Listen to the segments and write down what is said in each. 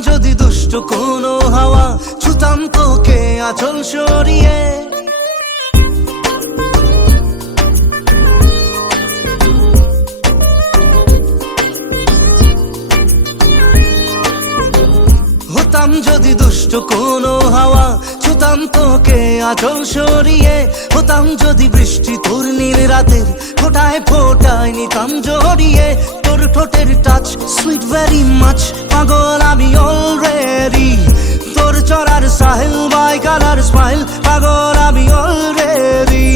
যদি দুষ্ট কোনো হাওয়া, ছুতাম তোকে আঁচল সরিয়ে। হতাম যদি দুষ্ট কোনো হাওয়া, ছুতাম তোকে আঁচল সরিয়ে। হতাম যদি বৃষ্টি তোর নীল রাতের ফোটায় ফোটায় নিতাম জড়িয়ে। তোর ঠোঁটের টাচ সুইট ভেরি মাচ, পাগল আমি অলরেডি। তোর চড়ার সাহেল বাই কালার স্মাইল, পাগল আমি অলরেডি।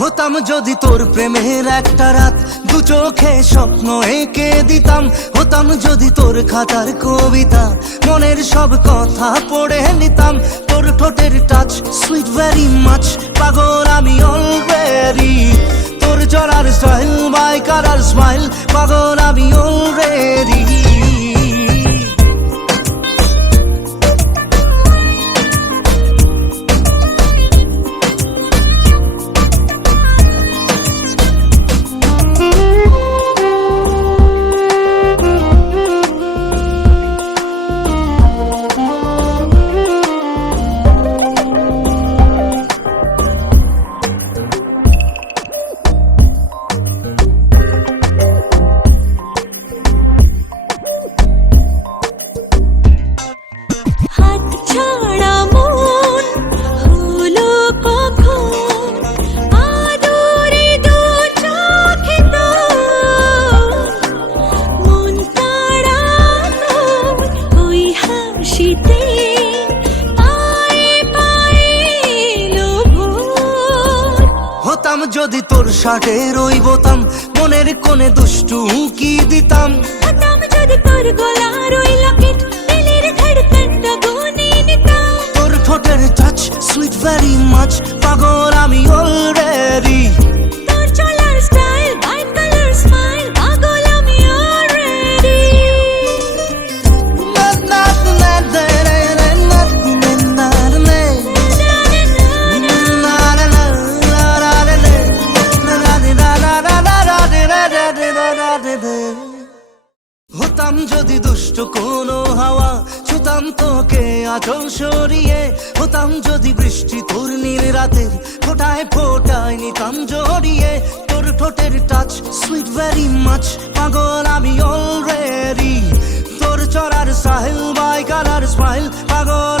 হতাম যদি তোর প্রেমের একটা রাত, দু চোখে স্বপ্ন এঁকে দিতাম। হতাম যদি তোর খাতার কবিতা, মনের সব কথা পড়ে নিতাম। তোর ঠোঁটের টাচ সুইট ভেরি মাচ, পাগল আমি অলরেডি। তোর চড়ার স্টাইল বাই কালার স্মাইল, পাগল আমি অলরেডি। হতাম যদি তোর শার্টের ওই বোতাম, মনের কোণে দুষ্টু উঁকি দিতাম। হতাম যদি তোর গলার ওই লকেট, দিলের ধড়কনটা গুনে নিতাম। তোর ঠোঁটের টাচ সুইট ভেরি মাচ, পাগল আমি অলরেডি। তোর চলার স্টাইল বাই কালার স্মাইল, পাগল আমি অলরেডি। হতাম যদি দুষ্ট কোনো হাওয়া, ছুতাম তোকে আঁচল সরিয়ে। হতাম যদি বৃষ্টি তোর নীল রাতের ফোটায় ফোটায় নিতাম জড়িয়ে। তোর ঠোঁটের টাচ সুইট ভেরি মাচ, পাগল আমি অলরেডি। তোর চড়ার সাহেল বাই কালার স্মাইল, পাগল